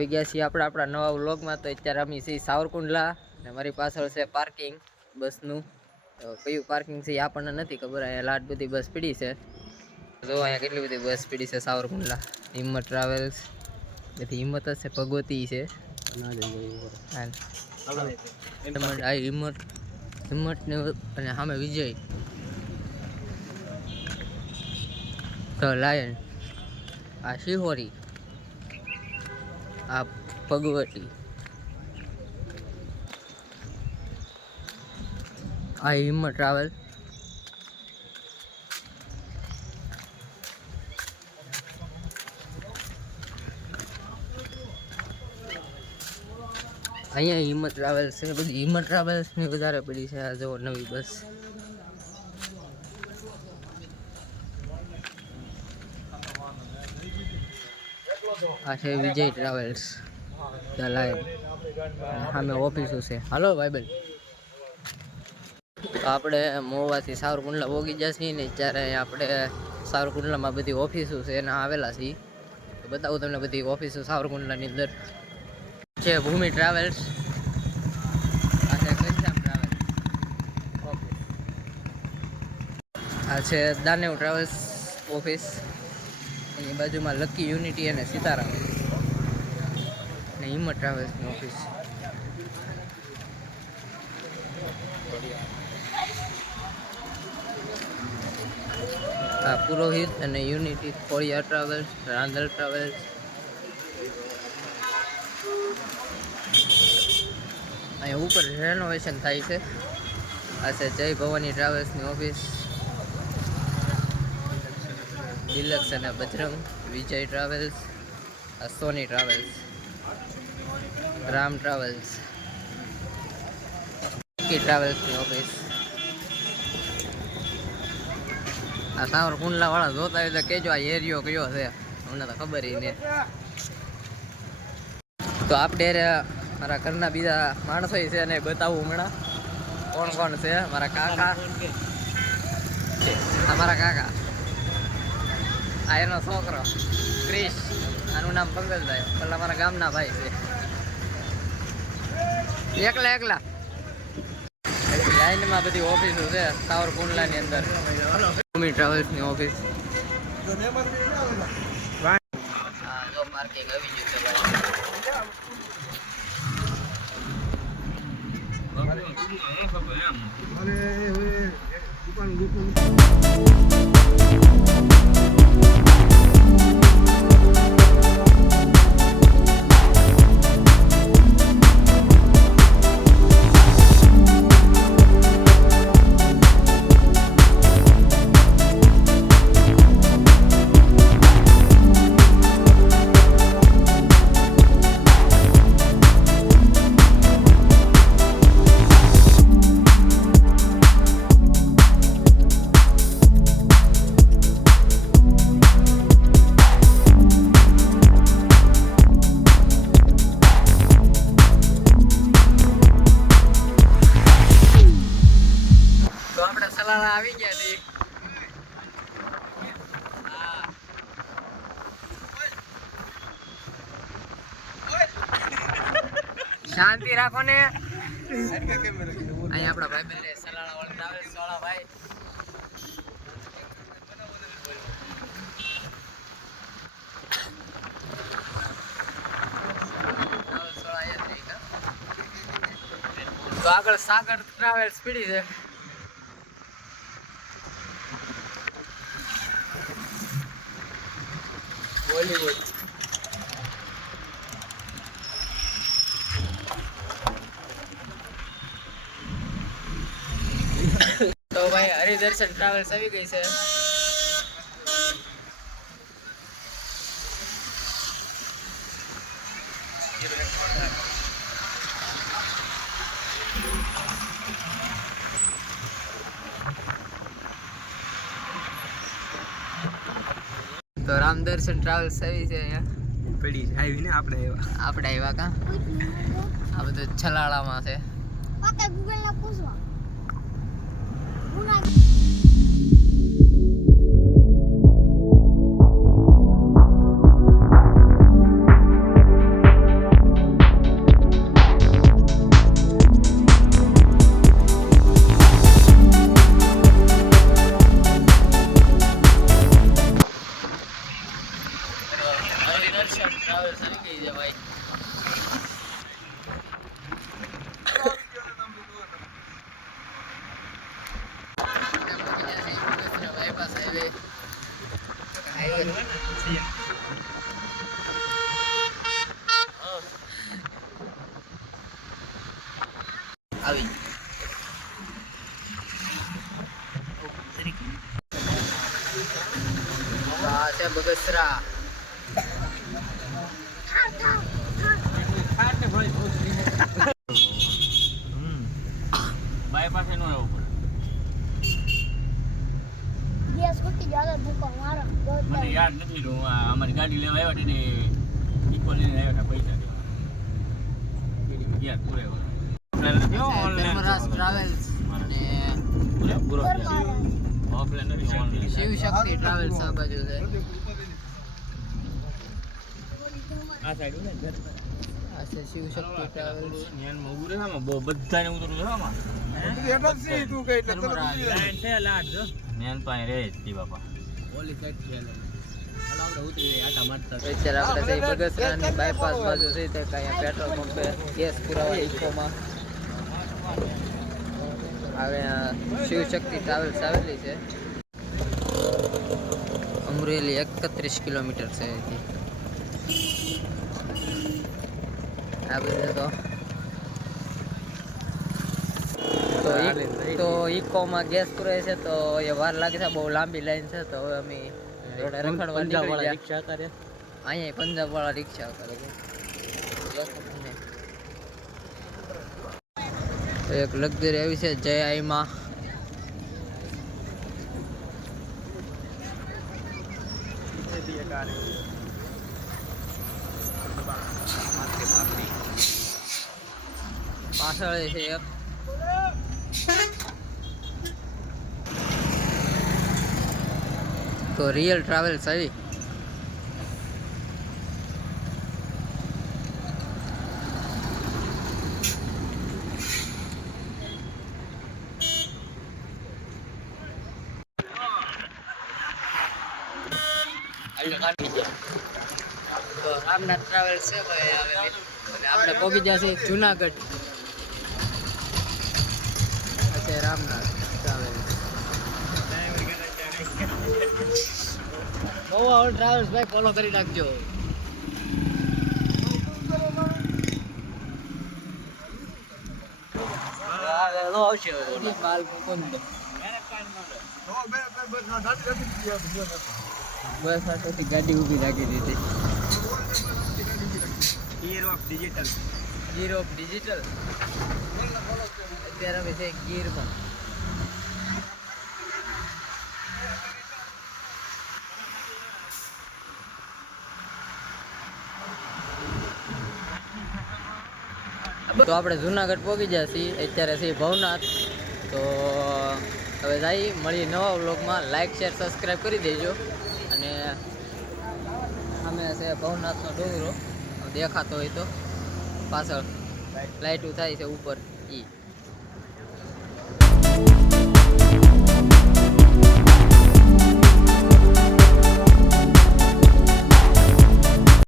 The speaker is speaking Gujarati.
આવી ગયા છીએ આપણે આપણા નવા વ્લોગમાં. તો અત્યારે અમે છીએ સાવરકુંડલા અને મારી પાછળ છે પાર્કિંગ બસનું. તો કયું પાર્કિંગ છે એ આપણને નથી ખબર. અહીંયા લાટ બધી બસ પડી છે. જો અહીંયા કેટલી બધી બસ પડી છે સાવરકુંડલા. હિંમત ટ્રાવેલ્સ, બધી હિંમત જ છે, ભગવતી છે, હિંમત ને અને સામે વિજય ધ લાયન, આ શિહોરી, આ ભગવતી, આ હિંમત ટ્રાવેલ, અહીંયા હિંમત ટ્રાવેલ્સ છે. બધી હિંમત ટ્રાવેલ્સની વધારે પડી છે. આ જો નવી બસ. આ છે વિજય ટ્રાવેલ્સ ધ લાયન. સામે ઓફિસો છે. હાલો ભાઈબંધ, તો આપણે મોવાથી સાવરકુંડલા પોગી ગયા છીએ ને ત્યારે આપણે સાવરકુંડલામાં બધી ઓફિસો છે એના આવેલા છીએ. તો બતાવું તમને બધી ઓફિસો સાવરકુંડલાની અંદર છે. ભૂમિ ટ્રાવેલ્સ, આ છે ઘનશ્યામ ટ્રાવેલ્સ ઓફિસ, આ છે દાનેવ ટ્રાવેલ્સ ઓફિસ. એની બાજુમાં લકી યુનિટી અને સીતારામ અને હિંમત ટ્રાવેલ્સની ઓફિસ. આ પુરોહિત અને યુનિટી ખોડિયાર ટ્રાવેલ્સ, રાંધલ ટ્રાવેલ્સ. અહીંયા ઉપર રેનોવેશન થાય છે. આ છે જય ભવાની ટ્રાવેલ્સની ઓફિસ. ડિલક્સ અને બજરંગ, વિજય ટ્રાવેલ્સ, આ સોની ટ્રાવેલ્સ, રામ ટ્રાવેલ્સ, ટ્રાવેલ્સની ઓફિસ. આ સાવરકુંડલા વાળા જોતા હોય તો કેજો આ એરિયો કયો છે, અમને તો ખબર નહીં. તો આપણે મારા ઘરના બીજા માણસો છે અને બતાવું હમણાં કોણ કોણ છે. મારા કાકા, અમારા કાકા, આ એનો છોકરો ક્રિશ, આનું નામ પંકજભાઈ, પેલા અમારા ગામના ભાઈ છે. એકલા લાઈનમાં બધી ઓફિસો છે સાવરકુંડલાની અંદર. ભૂમિ ટ્રાવેલ્સની ઓફિસ. હા જો પાર્કિંગ આવી ગયું છે ભાઈ. આવી ગયા છે. શાંતિ રાખો ને. અહીંયા આપણા ભાઈ બંને સલાળા વાળા ટ્રાવેલ્સ વાળા ભાઈ. તો આગળ સાગર ટ્રાવેલ્સ પડી છે. બોલીવુડ. તો ભાઈ હરિદર્શન ટ્રાવેલ્સ આવી ગઈ છે. તો રામદર્શન ટ્રાવેલ્સ આવી છે. અહીંયા પડી છે આવી ને આપણે આવ્યા કા. આ બધું છલાળામાં છે. આવી આ છે બગસરા બાયપાસ એનો આવ્યો મને યાદ નથી હું અમારી ગાડી લેવા આવ્યા તેને ઇકો લઈને આવ્યા પૈસા દેવા યાદ પૂરે ધર્મરાજ ટ્રાવેલ્સ અને પૂરો ઓફલાઈન નથી ઓનલાઈન શિવ શક્તિ ટ્રાવેલ્સ આ બાજુ છે આ સાઈડ ને આ છે શિવ શક્તિ ટ્રાવેલ્સ ન્યાનમાં ઉરે આમાં બહુ બધાને ઉતરું છે આમાં લાઈન છે લાટ જો ન્યાન પાસે રહે જ તી બાપા ઓલી સાઈડ છે હાલો આપણે ઉતરી આટા મારતા અત્યારે આપણે જઈ બગસરાની બાયપાસ બાજુ છે તે કયા પેટ્રોલ પંપે ગેસ પુરાવા ઇકોમાં હવે શિવ શક્તિ ટ્રાવેલ્સ આવેલી છે અમરેલી 31 કિલોમીટર છે અહીંથી આ બધે તો ઇકોમાં ગેસ પુરાય છે તો એ વાર લાગે છે બહુ લાંબી લાઈન છે તો હવે અમે રોડે રખડવા નીકળી ગયા રિક્ષા કરે અહીંયા પંજાબ વાળા રિક્ષા કરે છે એક લક્ઝરી આવી છે જય આઈમાં પાછળ છે એક તો રિયલ ટ્રાવેલ્સ આવી તો રામનાથ ટ્રાવેલ્સ છે ભાઈ આવેલી આપણે પહોંચી જશે જુનાગઢ છે રામનાથ ટ્રાવેલ્સ ટ્રાવેલ્સ ભાઈ ફોલો કરી નાખજો આવશે માલ મુકુંદ બસ આટોથી ગાડી ઊભી રાખી દીધી ગીર ઓફ ડિજિટલ અત્યારે અમે છે ગીરમાં તો આપણે જુનાગઢ પહોંચી ગયા છીએ અત્યારે છે ભવનાથ તો હવે જઈ મળીએ નવા વ્લોગમાં લાઈક શેર સબસ્ક્રાઈબ કરી દેજો અને અમે છે ભવનાથનો ડુંગરો દેખાતો હોય તો પાછળ લાઇટું થાય છે ઉપર ઈ